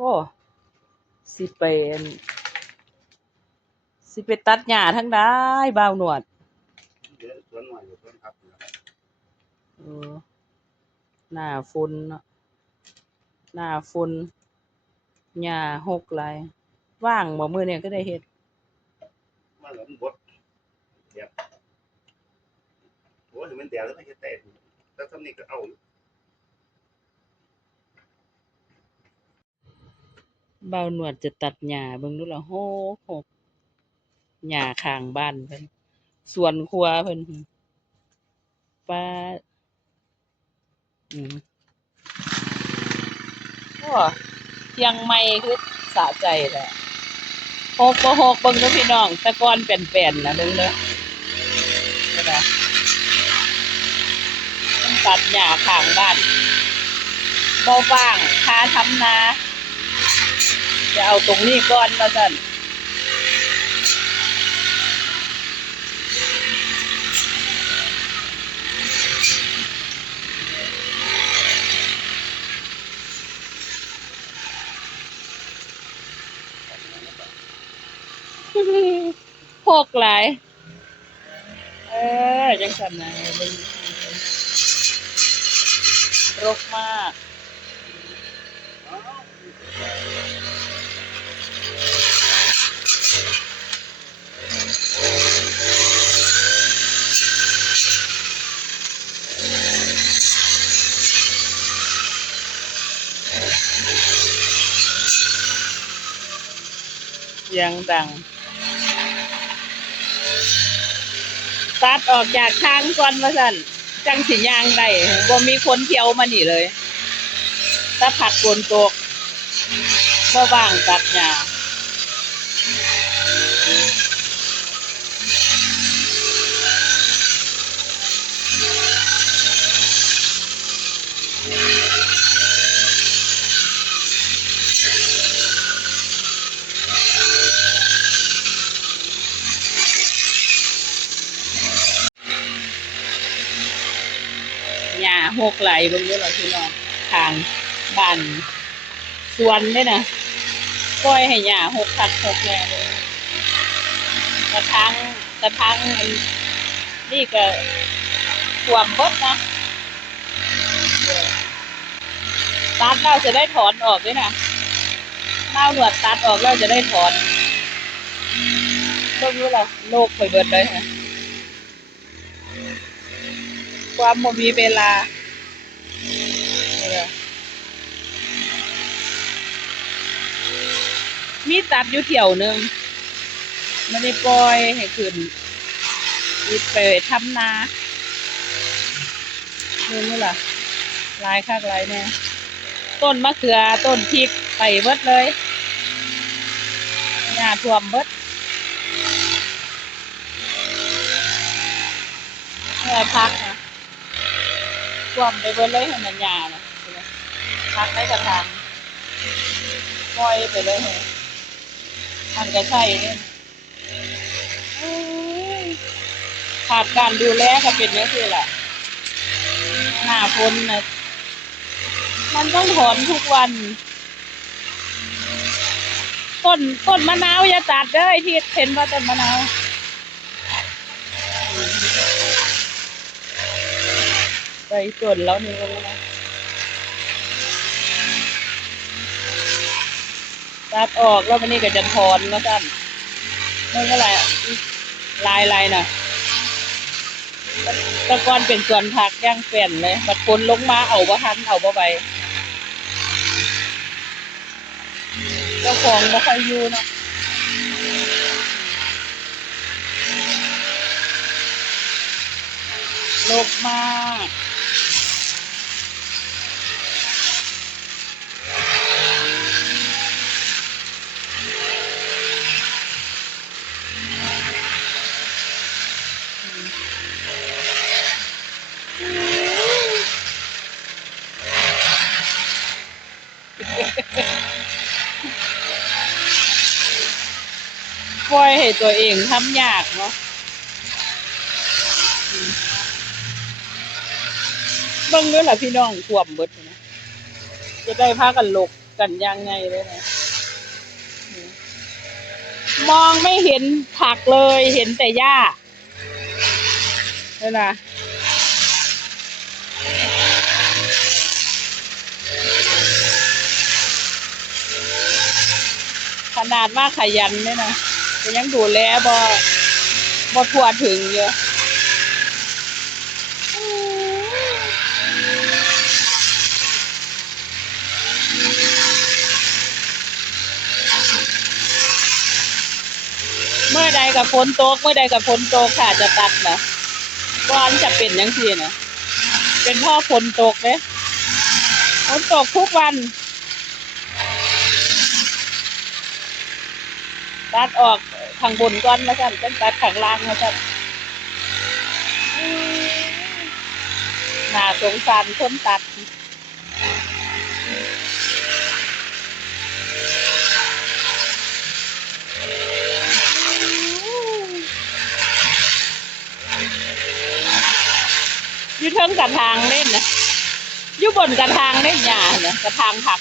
โอ้สิไปอั่นสิไปตัดหญ้าทั้งได้บ่าวหนวดเดี๋ยวสวนหน่อยอยู่สวนผักอยู่ครับเออหน้าฝนเนาะหน้าฝนหญ้าหกหลายว่างบ่มื้อนี้ก็ได้เฮ็ดมาแล้วมันบดแดดโอ้ยมันแดดแล้วไม่ใช่แตกแล้วทำนี่ก็เอาอยู่บ่าวหนวดจะตัดหญ้าเบิ่งดูล่ะโหกหญ้าข้างบ้านเพิ่นสวนครัวเพิ่นป๊าอืมโอ้เชียงใหม่คือสะใจแท้หกบ่หกเบิ่งเด้อพี่น้องแต่ก่อนแป้นๆน่ะเบิ่งเด้อนั่นน่ะมันตัดหญ้าข้างบ้านบ่ว่างหาทำนาจะเอาตรงนี้ก่อนว่าซั่นหกหลายจังซั่นน่ะเบิ่งรกมากเสียงดังตัดออกจากทางก่อนว่าซั่นจังสิย่างได้บ่มีคนเที่ยวมานี่เลยถ้าผักฝนตกบ่ว่างตัดหญ้าหญ้าหกไหลเบิ่งเด้อล่ะพี่น้องข้างบ้านสวนเด้น่ะปล่อยให้หญ้าหกคักหกแน่เลยกระทั่งกระทั่งอันนี่ก็ท่วมเบิดนะตัดแล้วจะได้ถอนออกด้วยนะบ่าวหนวดตัดออกแล้วจะได้ถอนเบิ่งดูล่ะโลกไปเบิดเลยนะความบ่มีเวลามีตัดอยู่เที่ยวหนึงมันได้ปล่อยให้ขึ้นอีกไปทำนาเบิ่งดูล่ะหลายคักหลายแน่ต้นมะเขือต้นพริกไปเบิดเลยหญ้าท่วมเบิดพักนะท่วมไปเบิดเลยให้มันหญ้าน่ะพักในกระถางปล่อยไปเลยให้มันก็ใช่เด้โอ้ยขาดการดูแลก็เป็นจังซี่ล่ะหน้าฝนน่ะมันต้องถอนทุกวันต้นมะนาวอย่าตัดเด้อไอ้ที่เห็นว่าต้นมะนาวไปต้นแล้วนี่ก็รู้นะตัดออกแล้ววันนี้ก็จะถอนแล้วกันนี่ก็ลายน่ะแต่ก่อนเป็นสวนผักย่างแป่นเลยบัดฝนลงมาเอาบ่ทันเอาบ่ไปเจ้าของบ่ค่อยอยู่เนาะรกมากปล่อยให้ตัวเองทำยากเนาะเบิ่งเด้อล่ะพี่น้องท่วมเบิดนะจะได้พากันหลบ กันยังไงเลยนะมองไม่เห็นผักเลยเห็นแต่หญ้านี่นะขนาดว่าขยันเนี่ยนะแต่ยังดูแลบ่ทั่วถึงเยอะเมื่อใดกับฝนตกเมื่อใดกับฝนตกค่ะจะตัดนะว่าอันจะเป็นยังซี่นะเป็นเพ่อฝนตกเด้ฝนตกทุกวันตัดออกข้างบนก่อนมาสั่นจังตัดข้างล่างมาสั่นน่าสงสารคนตัดอยู่เทิงกระถางเล่นนะอยู่บนกระถางเล่นหญ้าเนี่ยกระถางผัก